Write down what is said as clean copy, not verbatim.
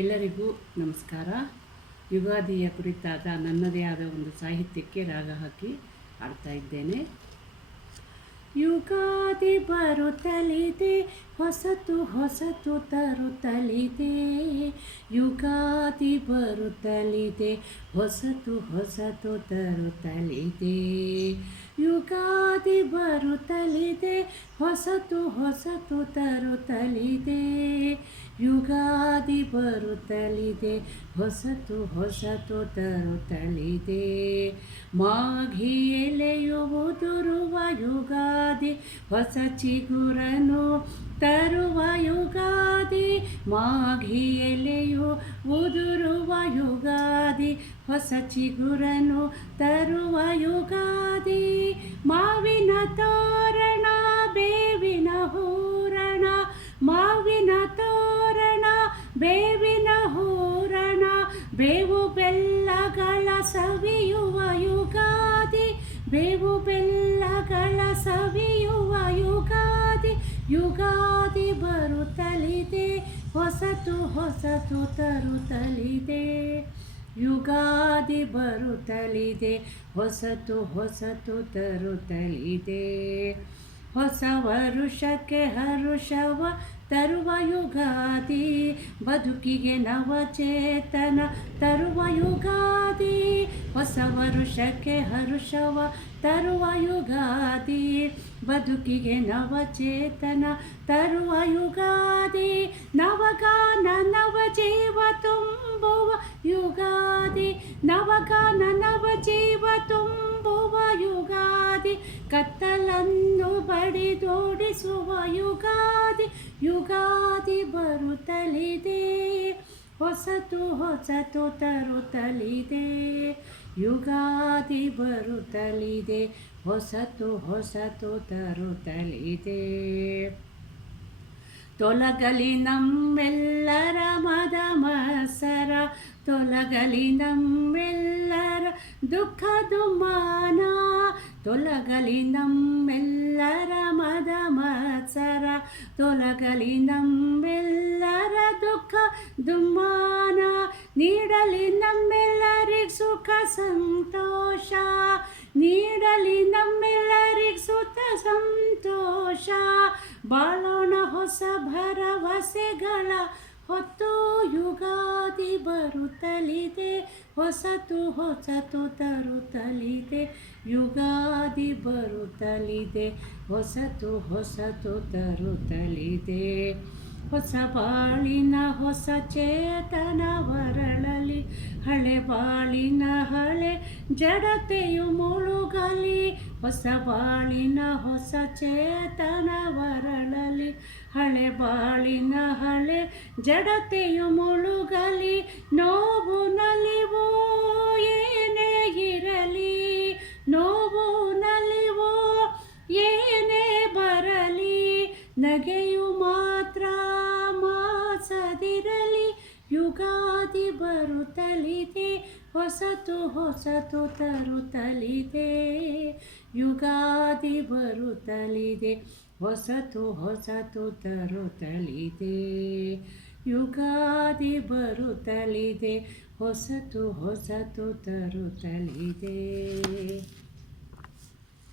ಎಲ್ಲರಿಗೂ ನಮಸ್ಕಾರ. ಯುಗಾದಿಯ ಕುರಿತಾದ ನನ್ನದೇ ಆದ ಒಂದು ಸಾಹಿತ್ಯಕ್ಕೆ ರಾಗ ಹಾಕಿ ಹಾಡ್ತಾ ಇದ್ದೇನೆ. ಯುಗಾದಿ ಬರುತ್ತಲಿದೆ, ಹೊಸತು ಹೊಸತು ತರುತ್ತಲಿದೆ. ಯುಗಾದಿ ಬರುತ್ತಲಿದೆ, ಹೊಸತು ಹೊಸತು ತರುತ್ತಲಿದೆ. ಯುಗಾದಿ ಬರುತ್ತಲಿದೆ, ಹೊಸತು ಹೊಸತು ತರುತ್ತಲಿದೆ. ಯುಗಾದಿ ಬರುತ್ತಲಿದೆ, ಹೊಸತು ಹೊಸತು ತರುತ್ತಲಿದೆ. ಮಾಘಿ ಎಲೆಯು ಉದುರುವ ಯುಗಾದಿ, ಹೊಸ ಚಿಗುರನು ತರುವ ಯುಗಾದಿ. ಮಾಘಿ ಎಲೆಯು ಉದುರುವ ಯುಗಾದಿ, ಹೊಸ ಚಿಗುರನು ತರುವ ಯುಗಾದಿ. ಮಾವಿನ ತೋರಣ ಬೇವಿನ ಹೂರಣ, ಮಾವಿನ ತೋರಣ ಬೇವಿನ ಹೂರಣ, ಬೇವು ಬೆಲ್ಲಗಳ ಸವಿಯುವ ಯುಗಾದಿ. ಬೇವು ಬೆಲ್ಲಗಳ ಸವಿಯುವ ಯುಗಾದಿ. ಯುಗಾದಿ ಬರುತ್ತಲಿದೆ, ಹೊಸತು ಹೊಸತು ತರುತ್ತಲಿದೆ. ಯುಗಾದಿ ಬರುತ್ತಲಿದೆ, ಹೊಸತು ಹೊಸತು ತರುತ್ತಲಿದೆ. ಹೊಸ ವರುಷಕ್ಕೆ ಹರುಷವ ತರುವ ಯುಗಾದಿ, ಬದುಕಿಗೆ ನವಚೇತನ ತರುವ ಯುಗಾದಿ. ಹೊಸ ವರುಷಕ್ಕೆ ಹರುಷವ ತರುವ ಯುಗಾದಿ, ಬದುಕಿಗೆ ನವಚೇತನ ತರುವ ಯುಗಾದಿ. ನವಗಾನ ನವಜೀವ ತುಂಬುವ ಯುಗಾದಿ, ನವಗಾನ ನವಜೀವ ತುಂಬುವ ಯುಗಾದಿ. ಕತ್ತಲನ್ನು ಬಡಿದೋಡಿಸುವ ಯುಗಾದಿ. ಯುಗಾದಿ ಬರುತ್ತಲಿದೆ, ಹೊಸತು ಹೊಸತು ತರುತ್ತಲಿದೆ. ಯುಗಾದಿ ಬರುತ್ತಲಿದೆ, ಹೊಸತು ಹೊಸತು ತರುತ್ತಲಿದೆ. ತೊಲಗಲಿ ನಮ್ಮೆಲ್ಲರ ಮದ ಮತ್ಸರ, ತೊಲಗಲಿ ನಮ್ಮೆಲ್ಲರ ದುಃಖ ದುಮ್ಮಾನ. ತೊಲಗಲಿ ನಮ್ಮೆಲ್ಲರ ಮದ ಮತ್ಸರ, ತೊಲಗಲಿ ನಮ್ಮೆಲ್ಲರ ದುಃಖ ದುಮ್ಮಾನ. ನೀಡಲಿ ನಮ್ಮೆಲ್ಲರಿಗೆ ಸುಖ ಸಂತೋಷ, ನೀಡಲಿ ನಮ್ಮೆಲ್ಲರಿಗೆ ಸುಖ ಸಂತೋಷ. ಬಾಳೋಣ ಹೊಸ ಭರವಸೆಗಳ ಹೊತ್ತು, ಯುಗಾದಿ ಬರುತ್ತಲಿದೆ, ಹೊಸತು ಹೊಸತು ತರುತ್ತಲಿದೆ. ಯುಗಾದಿ ಬರುತ್ತಲಿದೆ, ಹೊಸತು ಹೊಸತು ತರುತ್ತಲಿದೆ. ಹೊಸ ಬಾಳಿನ ಹೊಸ ಚೇತನ ಹೊರಳಲಿ, ಹಳೆ ಬಾಳಿನ ಹಳೆ ಜಡತೆಯು ಮುಳುಗಲಿ. ಹೊಸ ಬಾಳಿನ ಹೊಸ ಚೇತನ ಹೊರಳಲಿ, ಹಳೆ ಬಾಳಿನ ಹಳೆ ಜಡತೆಯು ಮುಳುಗಲಿ. ನೋವು ನಲಿವು ಏನೇ ಇರಲಿ, ನೋವು ನಲಿವು ಏನೇ ಬರಲಿ, ನಗೆಯು ಮಾತ್ರ ಮಾಸದಿರಲಿ. ಯುಗಾದಿ ಬರುತ್ತಲಿದೆ, ಹೊಸತು ಹೊಸತು ತರುತ್ತಲಿದೆ. ಯುಗಾದಿ ಬರುತ್ತಲಿದೆ, ಹೊಸತು ಹೊಸತು ತರುತ್ತಲಿದೆ. ಯುಗಾದಿ ಬರುತ್ತಲಿದೆ, ಹೊಸತು ಹೊಸತು ತರುತ್ತಲಿದೆ.